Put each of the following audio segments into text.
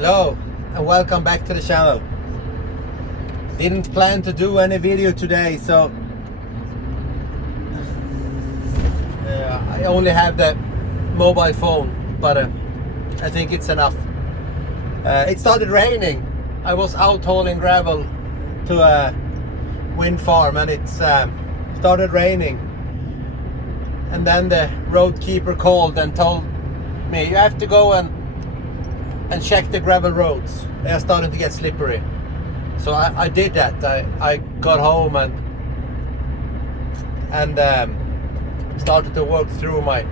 Hello and welcome back to the channel. Didn't plan to do any video today, so I only have the mobile phone, but I think it's enough. It started raining. I was out hauling gravel to a wind farm and it started raining, and then the road keeper called and told me, you have to go and check the gravel roads. They are starting to get slippery. So I did that. I got home and started to work through my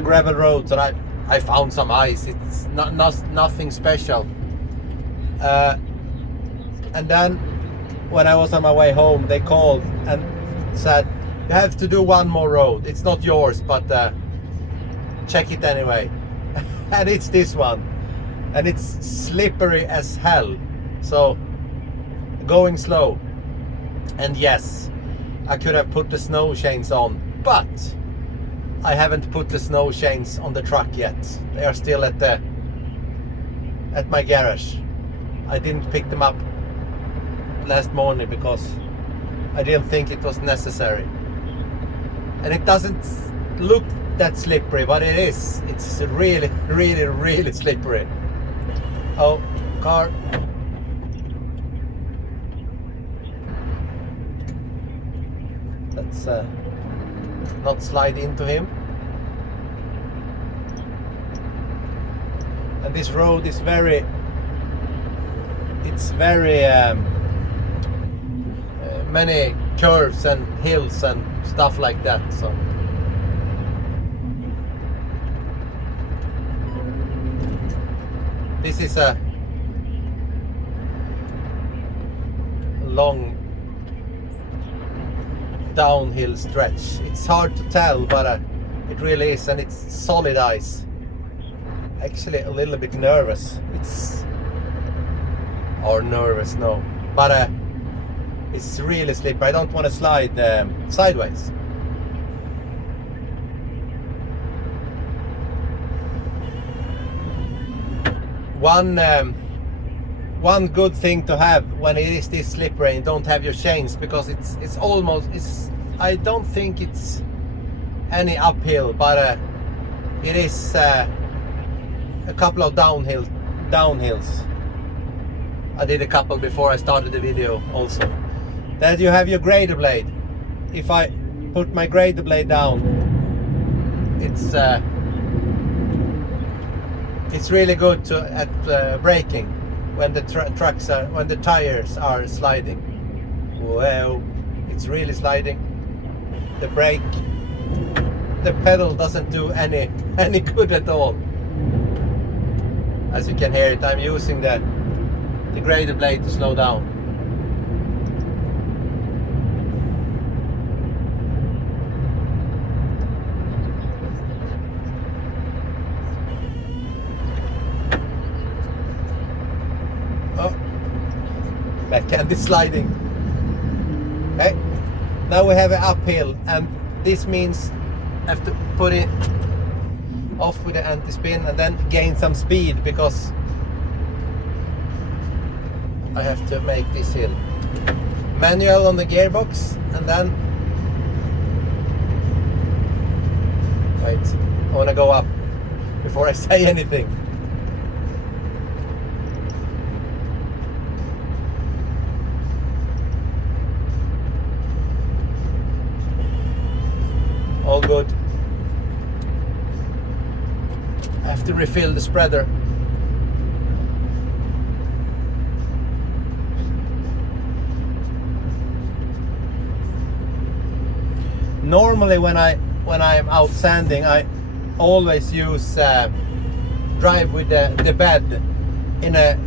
gravel roads, and I found some ice. It's nothing special. And then when I was on my way home, they called and said, you have to do one more road. It's not yours, but check it anyway. And it's this one. And it's slippery as hell, so going slow. And yes, I could have put the snow chains on, but I haven't put the snow chains on the truck yet. They are still at my garage. I didn't pick them up last morning because I didn't think it was necessary. And it doesn't look that slippery, but it is. It's really, really, really slippery. Oh, car. Let's not slide into him. And this road is very many curves and hills and stuff like that, so this is a long downhill stretch. It's hard to tell, but it really is, and it's solid ice. Actually a little bit nervous. Nervous, no, but it's really slippery. I don't want to slide sideways. One good thing to have when it is this slippery and don't have your chains, because I don't think it's any uphill, but it is a couple of downhills. I did a couple before I started the video also. Then you have your grader blade. If I put my grader blade down, it's really good at braking when the when the tires are sliding. Well, it's really sliding. The pedal doesn't do any good at all. As you can hear it, I'm using the grader blade to slow down. Backhand is sliding. Okay, now we have an uphill, and this means I have to put it off with the anti-spin and then gain some speed, because I have to make this hill. Manual on the gearbox, and then wait, I want to go up before I say anything. All good. I have to refill the spreader. Normally when I'm out sanding, I always use drive with the bed in a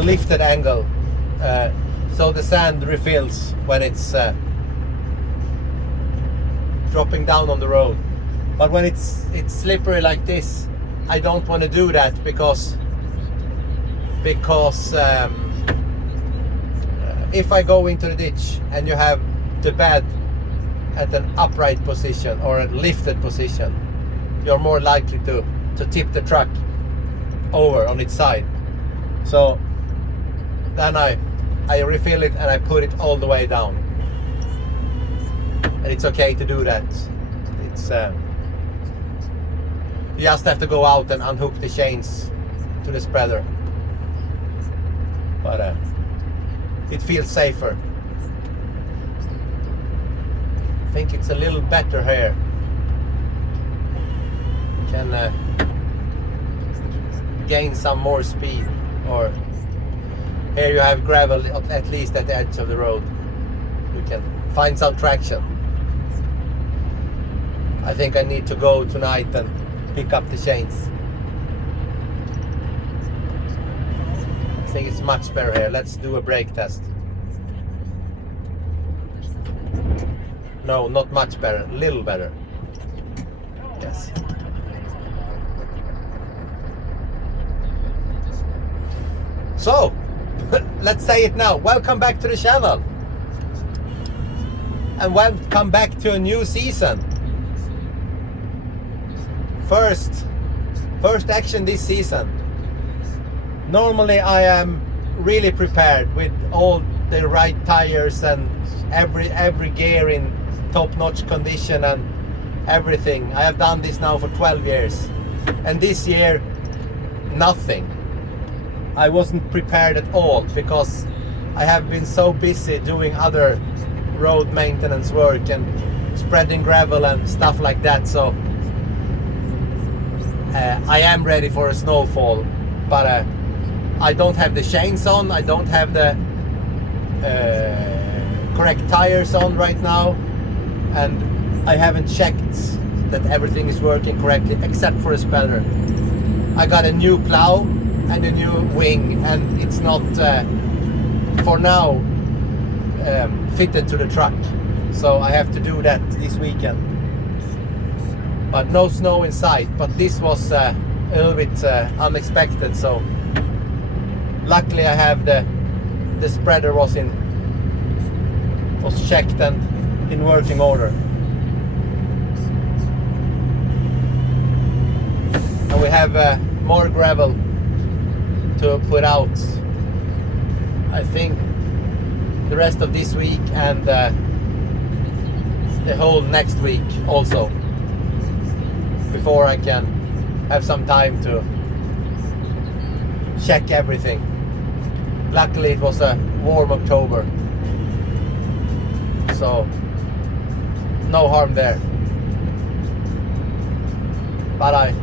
lifted angle, so the sand refills when it's dropping down on the road. But when it's slippery like this, I don't want to do that, because if I go into the ditch and you have the bed at an upright position or a lifted position, you're more likely to tip the truck over on its side. So then I refill it and I put it all the way down. And it's okay to do that. It's you just have to go out and unhook the chains to the spreader. But it feels safer. I think it's a little better here. Can gain some more speed. Or here you have gravel at least at the edge of the road. You can find some traction. I think I need to go tonight and pick up the chains. I think it's much better here. Let's do a brake test. No, not much better, a little better. Yes. So, let's say it now. Welcome back to the channel. And welcome back to a new season. First action this season. Normally I am really prepared with all the right tires and every gear in top-notch condition and everything. I have done this now for 12 years. And this year, nothing. I wasn't prepared at all because I have been so busy doing other road maintenance work and spreading gravel and stuff like that. So I am ready for a snowfall, but I don't have the chains on, I don't have the correct tires on right now, and I haven't checked that everything is working correctly except for a spreader. I got a new plow and a new wing, and it's not for now fitted to the truck, so I have to do that this weekend. But no snow in sight, but this was a little bit unexpected, so luckily I have the spreader was checked and in working order. And we have more gravel to put out, I think the rest of this week and the whole next week also, before I can have some time to check everything. Luckily it was a warm October, so no harm there. But I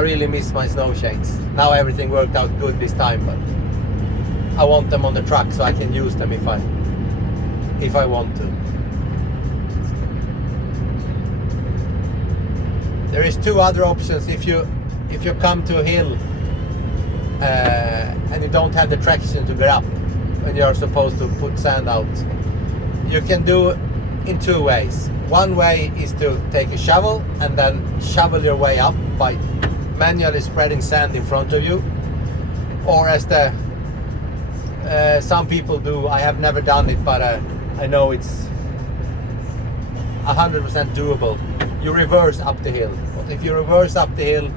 really miss my snow chains. Now everything worked out good this time, but I want them on the truck so I can use them if I want to. There is two other options if you come to a hill and you don't have the traction to get up when you are supposed to put sand out. You can do in two ways. One way is to take a shovel and then shovel your way up by manually spreading sand in front of you, or as some people do. I have never done it, but I know it's 100% doable. You reverse up the hill. But if you reverse up the hill,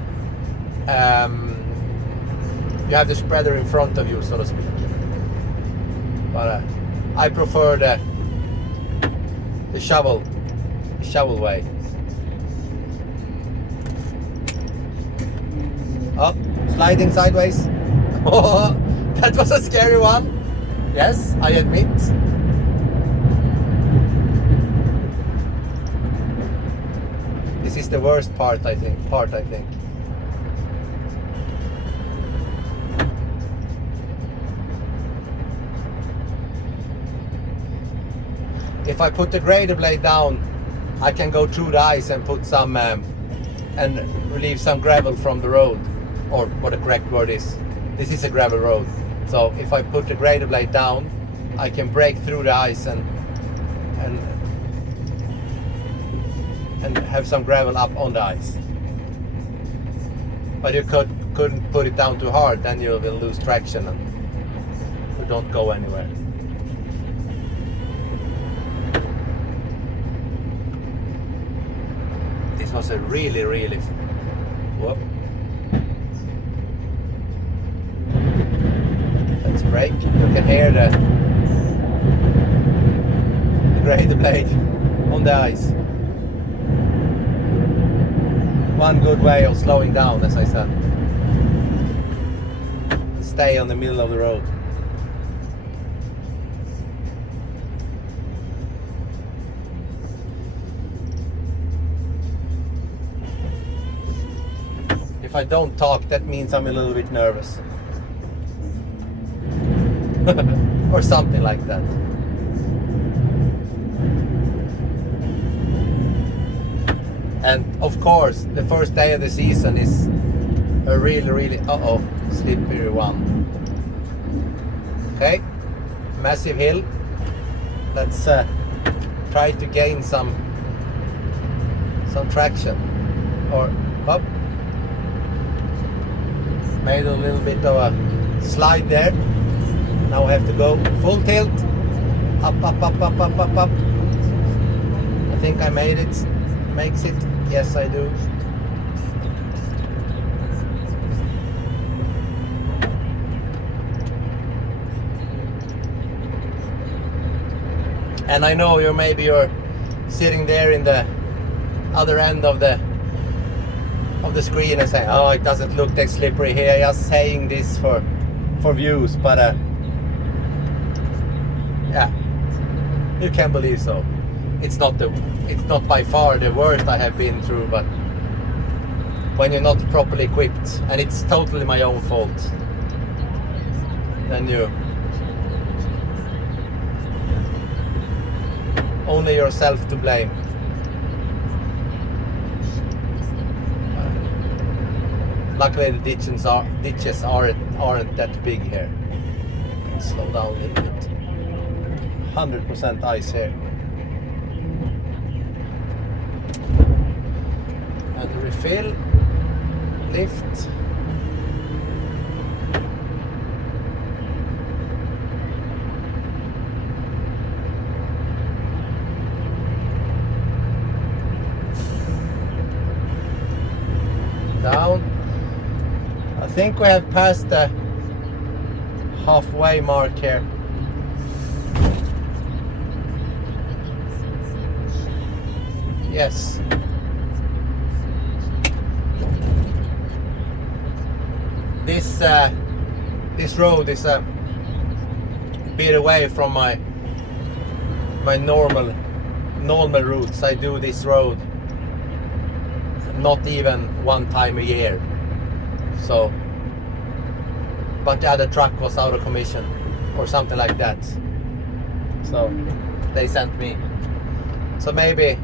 you have the spreader in front of you, so to speak. But I prefer the shovel way. Oh, sliding sideways. Oh, that was a scary one. Yes, I admit. This is the worst part, I think. If I put the grader blade down, I can go through the ice and put some and relieve some gravel from the road, or what the correct word is. This is a gravel road, so if I put the grader blade down, I can break through the ice and have some gravel up on the ice. But you couldn't put it down too hard, then you will lose traction and you don't go anywhere. This was a really whoop. brake. You can hear the grader blade on the ice. One good way of slowing down, as I said. Stay on the middle of the road. If I don't talk, that means I'm a little bit nervous. Or something like that. And of course, the first day of the season is a really slippery one. Okay, massive hill. Let's try to gain some traction. Or up. Made a little bit of a slide there. Now I have to go full tilt. Up. I think I made it. Makes it. Yes, I do. And I know you're sitting there in the other end of the screen and saying, oh, it doesn't look that slippery here. Just saying this for views, but yeah, you can believe so. It's not by far the worst I have been through, but when you're not properly equipped, and it's totally my own fault, then you only yourself to blame. Luckily the ditches aren't that big here. Slow down a little bit. 100% ice here. And refill, lift. Down. I think we have passed the halfway mark here. Yes. This road is a bit away from my normal routes. I do this road not even one time a year. So, but the other truck was out of commission or something like that. So they sent me. So maybe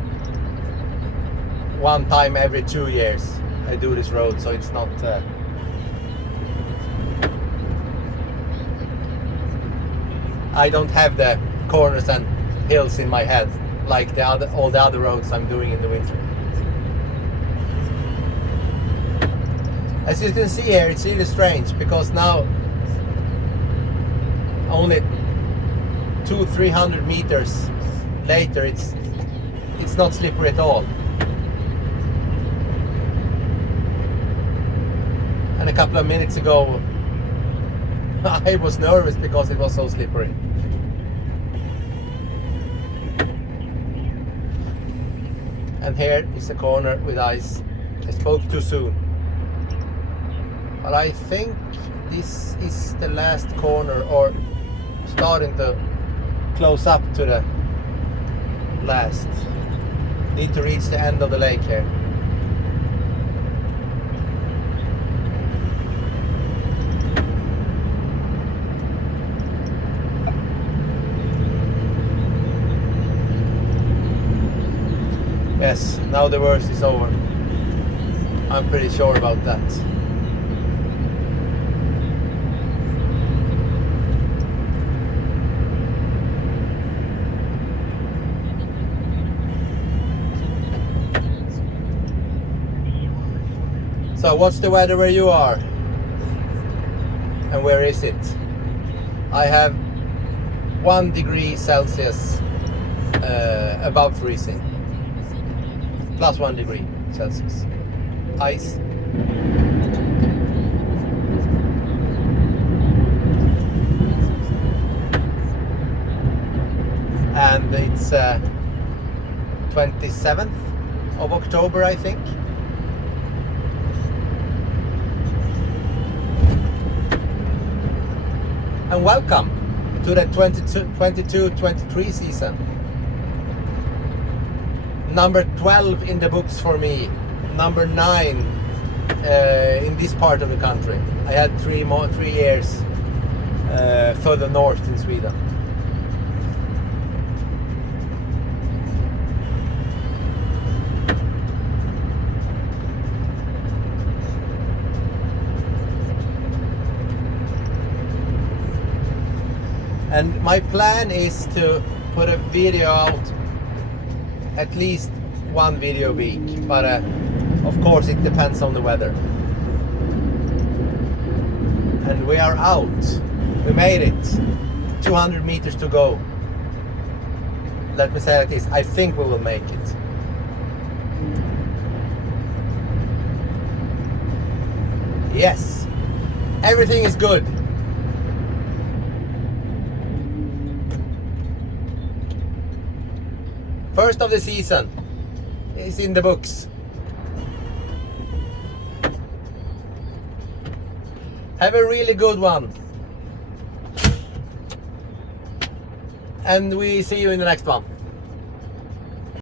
one time every 2 years I do this road. So it's not. I don't have the corners and hills in my head like all the other roads I'm doing in the winter. As you can see here, it's really strange because now only 200-300 meters later it's not slippery at all. And a couple of minutes ago I was nervous because it was so slippery. And here is a corner with ice. I spoke too soon. But I think this is the last corner, or starting to close up to the last. Need to reach the end of the lake here. Yes, now the worst is over. I'm pretty sure about that. So what's the weather where you are? And where is it? I have 1 degree Celsius above freezing. Plus 1 degree Celsius. Ice. and it's 27th of October, I think. And welcome to the 22-23 season. Number 12 in the books for me. Number 9 in this part of the country. I had 3 years further north in Sweden. And my plan is to put a video out, at least 1 video a week, but of course it depends on the weather. And we are out. We made it. 200 meters to go. Let me say like this, I think we will make it. Yes, everything is good. First of the season is in the books. Have a really good one. And we see you in the next one.